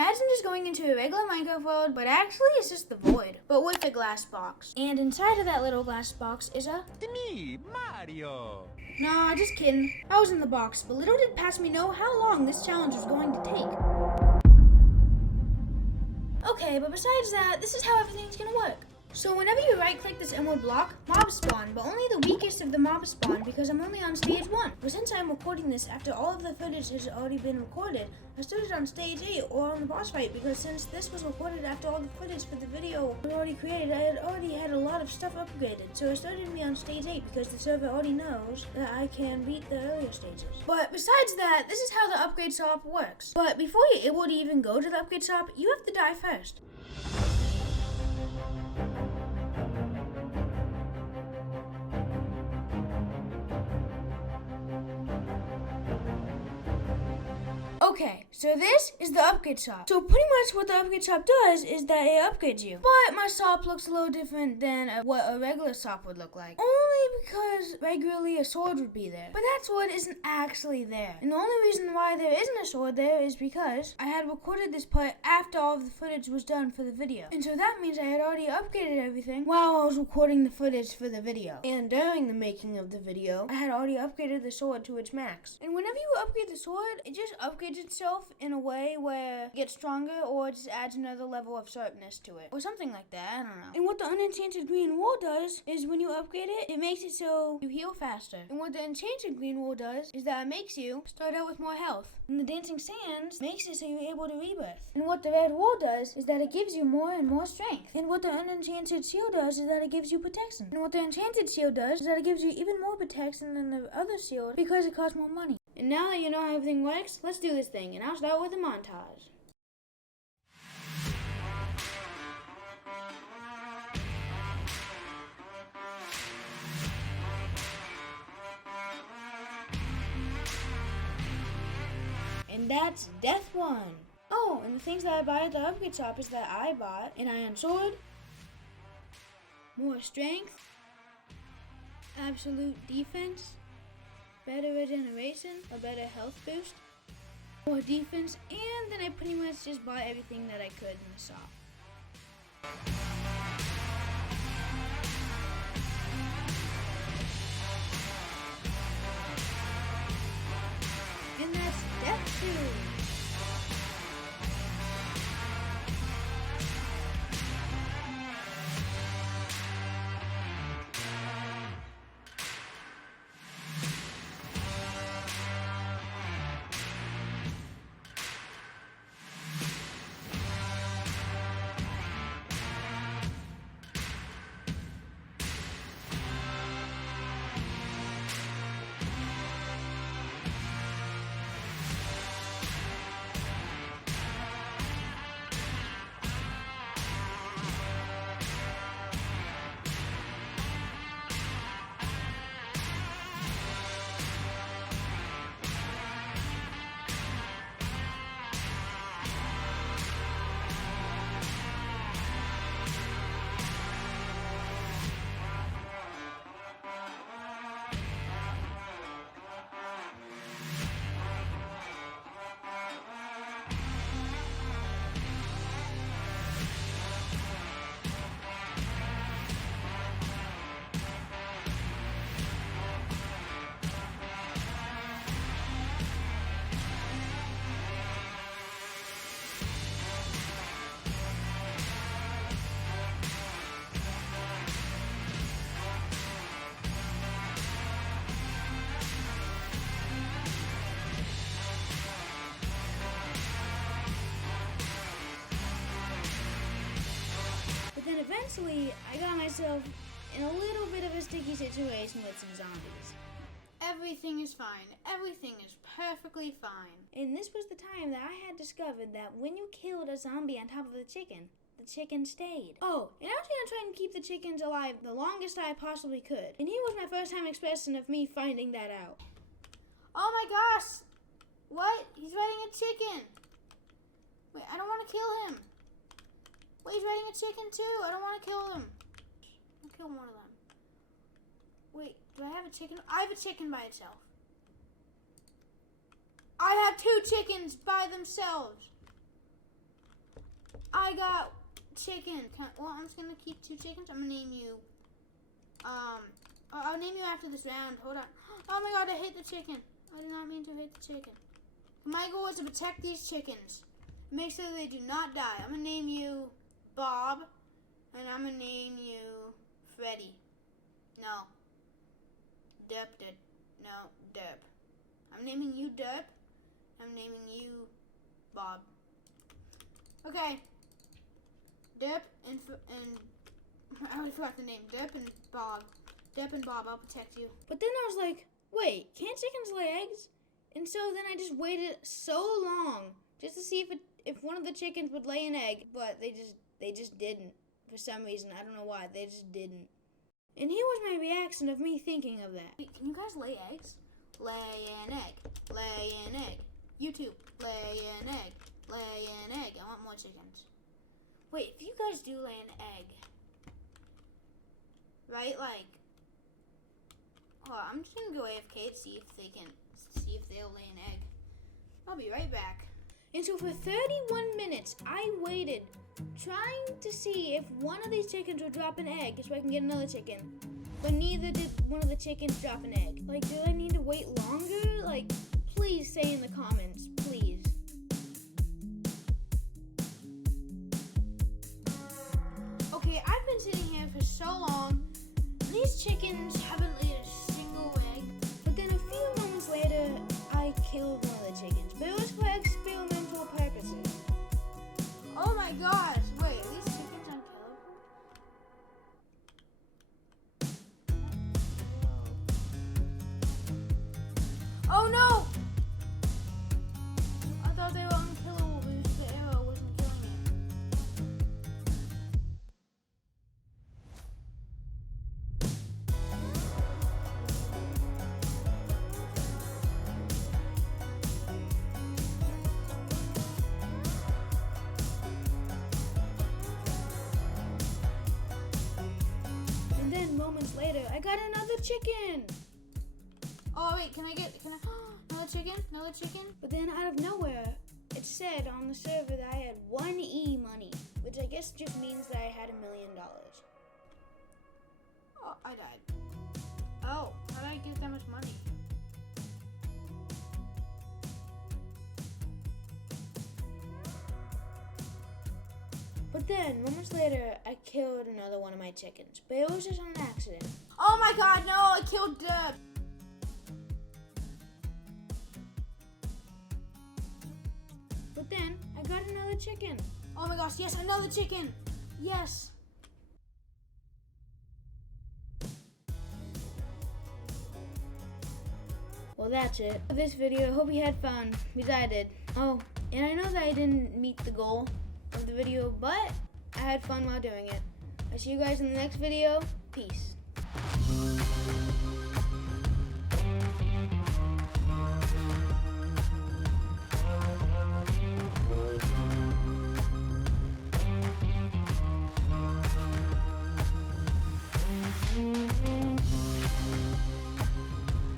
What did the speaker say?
imagine just going into a regular Minecraft world, but actually it's just the void, but with a glass box. And inside of that little glass box is a... Me, Mario. Nah, just kidding. I was in the box, but little did past me know how long this challenge was going to take. Okay, but besides that, this is how everything's gonna work. So whenever you right-click this emerald block, mobs spawn, but only the weakest of the mobs spawn because I'm only on stage 1. But since I'm recording this after all of the footage has already been recorded, I started on stage 8 or on the boss fight because since this was recorded after all the footage for the video was already created, I had already had a lot of stuff upgraded. So I started me on stage 8 because the server already knows that I can beat the earlier stages. But besides that, this is how the upgrade shop works. But before you're able to even go to the upgrade shop, you have to die first. Okay, so this is the upgrade shop. So pretty much what the upgrade shop does is that it upgrades you. But my shop looks a little different than what a regular shop would look like. Only because regularly a sword would be there. But that sword isn't actually there. And the only reason why there isn't a sword there is because I had recorded this part after all of the footage was done for the video. And so that means I had already upgraded everything while I was recording the footage for the video. And during the making of the video, I had already upgraded the sword to its max. And whenever you upgrade the sword, it just upgrades itself in a way where it gets stronger or it just adds another level of sharpness to it. Or something like that, I don't know. And what the unenchanted green wool does is when you upgrade it, it makes it so you heal faster. And what the enchanted green wool does is that it makes you start out with more health. And the dancing sands makes it so you're able to rebirth. And what the red wool does is that it gives you more and more strength. And what the unenchanted shield does is that it gives you protection. And what the enchanted shield does is that it gives you even more protection than the other shield because it costs more money. And now that you know how everything works, let's do this thing, and I'll start with a montage. And that's Death 1. Oh, and the things that I buy at the upgrade shop is that I bought an iron sword, more strength, absolute defense, better regeneration, a better health boost, more defense, and then I pretty much just bought everything that I could in the shop. And that's Death 2. Eventually, I got myself in a little bit of a sticky situation with some zombies. Everything is fine. Everything is perfectly fine. And this was the time that I had discovered that when you killed a zombie on top of the chicken stayed. Oh, and I was gonna try and keep the chickens alive the longest I possibly could. And here was my first time expression of me finding that out. Oh my gosh! What? He's riding a chicken! Wait, I don't want to kill him. Wait, he's riding a chicken too. I don't want to kill him. I'll kill one of them. Wait, do I have a chicken? I have a chicken by itself. I have 2 chickens by themselves. I got chicken. Well, I'm just gonna keep 2 chickens. I'm gonna name you. I'll name you after this round. Hold on. Oh my god, I hate the chicken. I did not mean to hate the chicken. My goal is to protect these chickens. Make sure they do not die. I'm gonna name you Bob, and I'm gonna name you Freddy. No. Derp. No, Derp. I'm naming you Derp. I'm naming you Bob. Okay. Derp and I already forgot the name. Derp and Bob. Derp and Bob, I'll protect you. But then I was like, wait, can't chickens lay eggs? And so then I just waited so long just to see if one of the chickens would lay an egg, but they just didn't. For some reason, I don't know why, they just didn't. And here was my reaction of me thinking of that. Wait, can you guys lay eggs? Lay an egg. Lay an egg. YouTube, lay an egg. Lay an egg. I want more chickens. Wait, if you guys do lay an egg, right? Like, oh, I'm just gonna go AFK to see if they'll lay an egg. I'll be right back. And so for 31 minutes, I waited, trying to see if one of these chickens would drop an egg so I can get another chicken. But neither did one of the chickens drop an egg. Like, do I need to wait longer? Like, please say in the comments, please. Okay, I've been sitting here for so long. These chickens haven't laid a single egg. But then a few moments later, I killed one of the chickens. But it was for experimental purposes. Oh my gosh, wait, are these chickens unkillable? Oh no! I thought they were unkillable because the arrow wasn't killing me. And then moments later, I got another chicken. Oh wait, can I another chicken? Another chicken? But then out of nowhere, it said on the server that I had 1E money, which I guess just means that I had $1 million. Oh, I died. Oh, how did I get that much money? But then, moments later, I killed another one of my chickens, but it was just on accident. Oh my god, no, I killed Deb! But then, I got another chicken. Oh my gosh, yes, another chicken! Yes! Well, that's it for this video. I hope you had fun, because I did. Oh, and I know that I didn't meet the goal of the video, but I had fun while doing it. I'll see you guys in the next video. Peace.